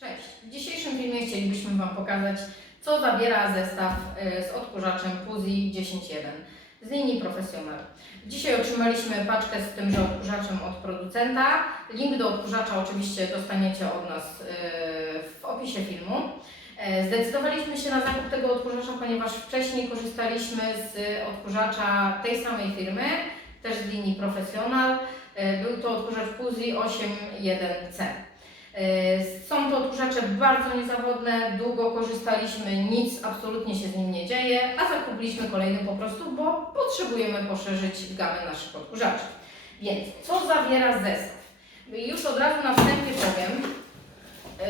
Cześć! W dzisiejszym filmie chcielibyśmy Wam pokazać, co zawiera zestaw y, z odkurzaczem Puzi 10.1 z linii Professional. Dzisiaj otrzymaliśmy paczkę z tymże odkurzaczem od producenta. Link do odkurzacza oczywiście dostaniecie od nas y, w opisie filmu. E, Zdecydowaliśmy się na zakup tego odkurzacza, ponieważ wcześniej korzystaliśmy z odkurzacza tej samej firmy, też z linii Professional. E, Był to odkurzacz Puzi 8.1C. E, Są to odkurzacze bardzo niezawodne, długo korzystaliśmy, nic absolutnie się z nim nie dzieje, a zakupiliśmy kolejny po prostu, bo potrzebujemy poszerzyć gamę naszych odkurzaczy. Więc co zawiera zestaw? Już od razu na wstępie powiem,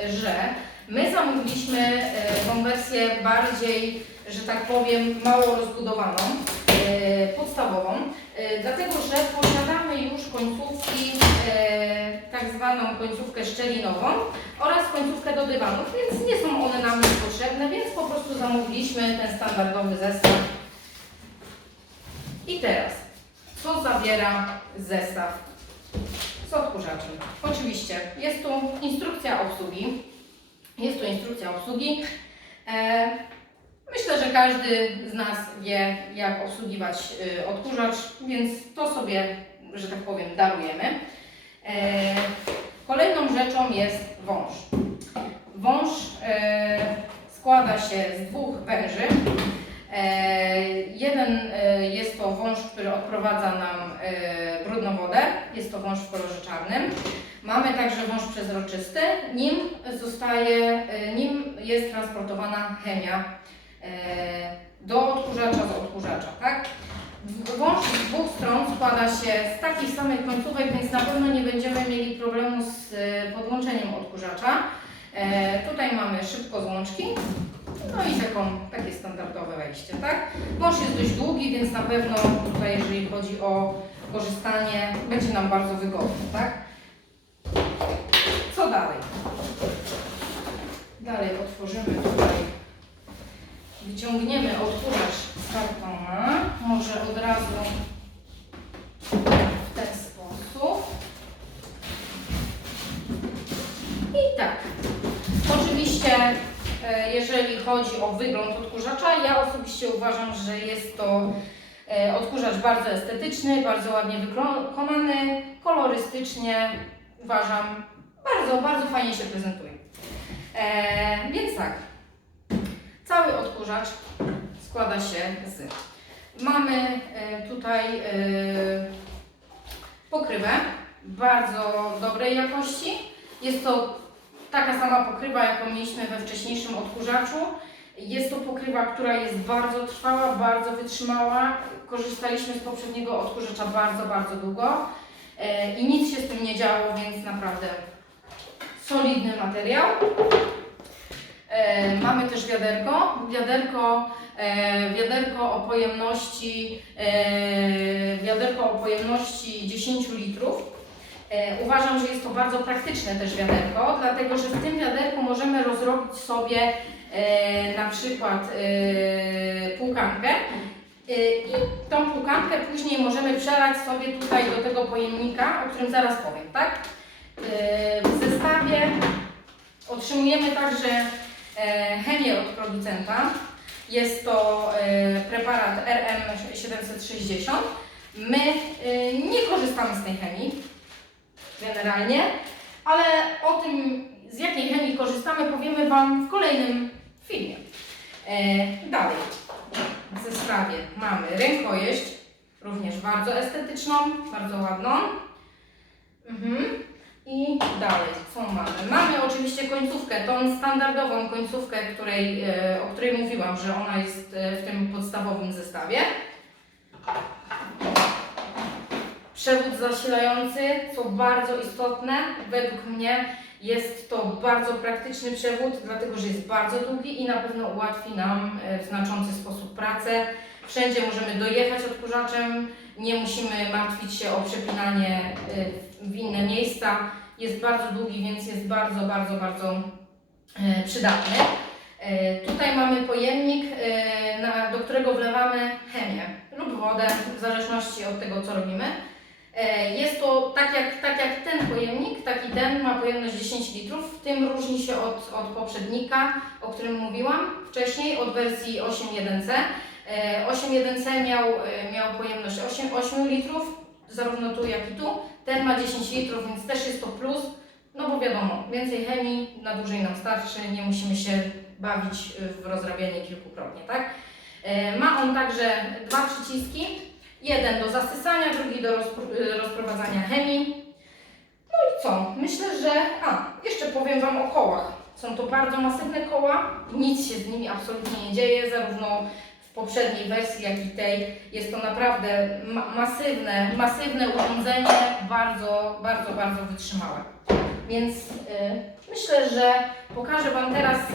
e, że my zamówiliśmy e, tą wersję bardziej, że tak powiem, mało rozbudowaną, podstawową, e, dlatego że posiadamy już końcówki, e, tak zwaną końcówkę szczelinową oraz końcówkę do dywanów, więc nie są one nam potrzebne, więc po prostu zamówiliśmy ten standardowy zestaw. I teraz, co zawiera zestaw z odkurzaczem? Oczywiście jest tu instrukcja obsługi. Jest tu instrukcja obsługi. E, myślę, że każdy z nas wie, jak obsługiwać y, odkurzacz, więc to sobie, że tak powiem, darujemy. E, kolejną rzeczą jest wąż. Wąż e, składa się z dwóch węży. E, jeden jest to wąż, który odprowadza nam brudną wodę. Jest to wąż w kolorze czarnym. Mamy także wąż przezroczysty. Nim zostaje, nim jest transportowana chemia do odkurzacza z odkurzacza, tak? Wąż z dwóch stron składa się z takich samych końcówek, więc na pewno nie będziemy mieli problemu z e, podłączeniem odkurzacza. E, tutaj mamy szybko złączki, no i taką, takie standardowe wejście, tak? Wąż jest dość długi, więc na pewno tutaj, jeżeli chodzi o korzystanie, będzie nam bardzo wygodny, tak? Co dalej? Dalej otworzymy tutaj, wyciągniemy odkurzacz z kartona, może od razu w ten sposób. I tak, oczywiście e, jeżeli chodzi o wygląd odkurzacza, ja osobiście uważam, że jest to e, odkurzacz bardzo estetyczny, bardzo ładnie wykonany, kolorystycznie uważam, bardzo, bardzo fajnie się prezentuje. E, więc tak, cały odkurzacz składa się z. Mamy e, tutaj pokrywę bardzo dobrej jakości. Jest to taka sama pokrywa, jaką mieliśmy we wcześniejszym odkurzaczu. Jest to pokrywa, która jest bardzo trwała, bardzo wytrzymała. Korzystaliśmy z poprzedniego odkurzacza bardzo, bardzo długo e, i nic się z tym nie działo, więc naprawdę solidny materiał. E, mamy też wiaderko. Wiaderko, e, wiaderko o pojemności, wiaderko o pojemności 10 litrów. E, uważam, że jest to bardzo praktyczne też wiaderko, dlatego że w tym wiaderku możemy rozrobić sobie e, na przykład e, półkankę i tą półkankę później możemy przelać sobie tutaj do tego pojemnika, o którym zaraz powiem, tak? W zestawie otrzymujemy także chemię od producenta. Jest to preparat RM760. My nie korzystamy z tej chemii generalnie, ale o tym, z jakiej chemii korzystamy, powiemy Wam w kolejnym filmie. E, dalej, w zestawie mamy rękojeść, również bardzo estetyczną, bardzo ładną. Mhm. I dalej, co mamy? Mamy oczywiście końcówkę, tą standardową końcówkę, której, e, o której mówiłam, że ona jest e, w tym podstawowym zestawie. Przewód zasilający, co bardzo istotne, według mnie jest to bardzo praktyczny przewód, dlatego że jest bardzo długi i na pewno ułatwi nam e, w znaczący sposób pracę. Wszędzie możemy dojechać odkurzaczem, nie musimy martwić się o przepinanie e, w inne miejsca. Jest bardzo długi, więc jest bardzo, bardzo, bardzo e, przydatny. Tutaj mamy pojemnik, do którego wlewamy chemię lub wodę, w zależności od tego, co robimy. E, Jest to tak jak, tak jak ten pojemnik, taki ten ma pojemność 10 litrów, w tym różni się od, od poprzednika, o którym mówiłam wcześniej, od wersji 8.1c. E, 8.1c miał, e, miał pojemność 8, 8 litrów, zarówno tu jak i tu. Ten ma 10 litrów, więc też jest to plus, no bo wiadomo, więcej chemii na dłużej nam starczy, nie musimy się bawić w rozrabianie kilkukrotnie, tak? E, Ma on także dwa przyciski, jeden do zasysania, drugi do y, rozprowadzania chemii. No i co? Myślę, że... A, jeszcze powiem Wam o kołach. Są to bardzo masywne koła, nic się z nimi absolutnie nie dzieje, zarówno w poprzedniej wersji, jak i tej. Jest to naprawdę ma masywne, masywne urządzenie, bardzo, bardzo, bardzo wytrzymałe. Więc y, myślę, że pokażę Wam teraz, y,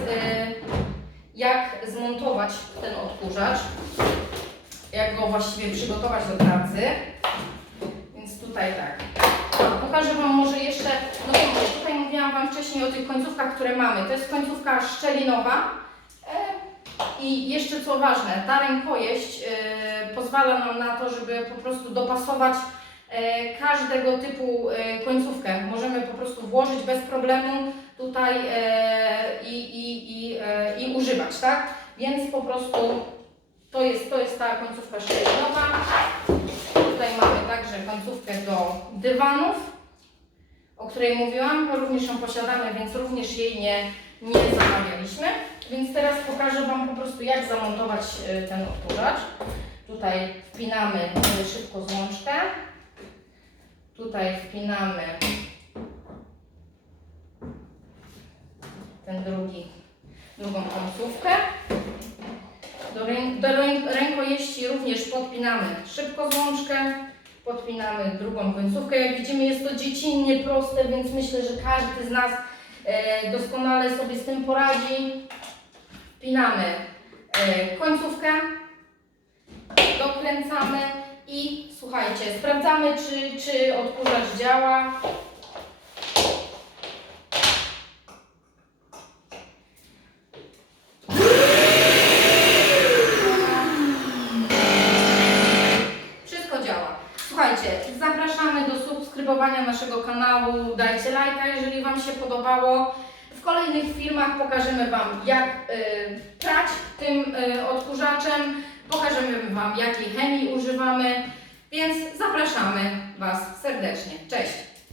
jak zmontować ten odkurzacz, jak go właściwie przygotować do pracy. Więc tutaj tak. A, Pokażę Wam może jeszcze, no bo tutaj mówiłam Wam wcześniej o tych końcówkach, które mamy. To jest końcówka szczelinowa. E, I jeszcze co ważne, ta rękojeść e, pozwala nam na to, żeby po prostu dopasować e, każdego typu końcówkę. Możemy po prostu włożyć bez problemu tutaj i, i, i, i używać, tak? Więc po prostu to jest, to jest ta końcówka szczelinowa. Tutaj mamy także końcówkę do dywanów, o której mówiłam. Również ją posiadamy, więc również jej nie, nie zamawialiśmy. Więc teraz pokażę Wam po prostu jak zamontować e, ten odkurzacz. Tutaj wpinamy e, szybko złączkę. Tutaj wpinamy ten drugi, drugą końcówkę. Do, rę, do rę, rękojeści również podpinamy szybko złączkę, podpinamy drugą końcówkę. Jak widzimy jest to dziecinnie proste, więc myślę, że każdy z nas e, doskonale sobie z tym poradzi. Wpinamy e, końcówkę, dokręcamy i słuchajcie, sprawdzamy czy, czy odkurzacz działa. Naszego kanału. Dajcie lajka, jeżeli Wam się podobało. W kolejnych filmach pokażemy Wam, jak y, prać tym y, odkurzaczem. Pokażemy Wam, jakiej chemii używamy. Więc zapraszamy Was serdecznie. Cześć!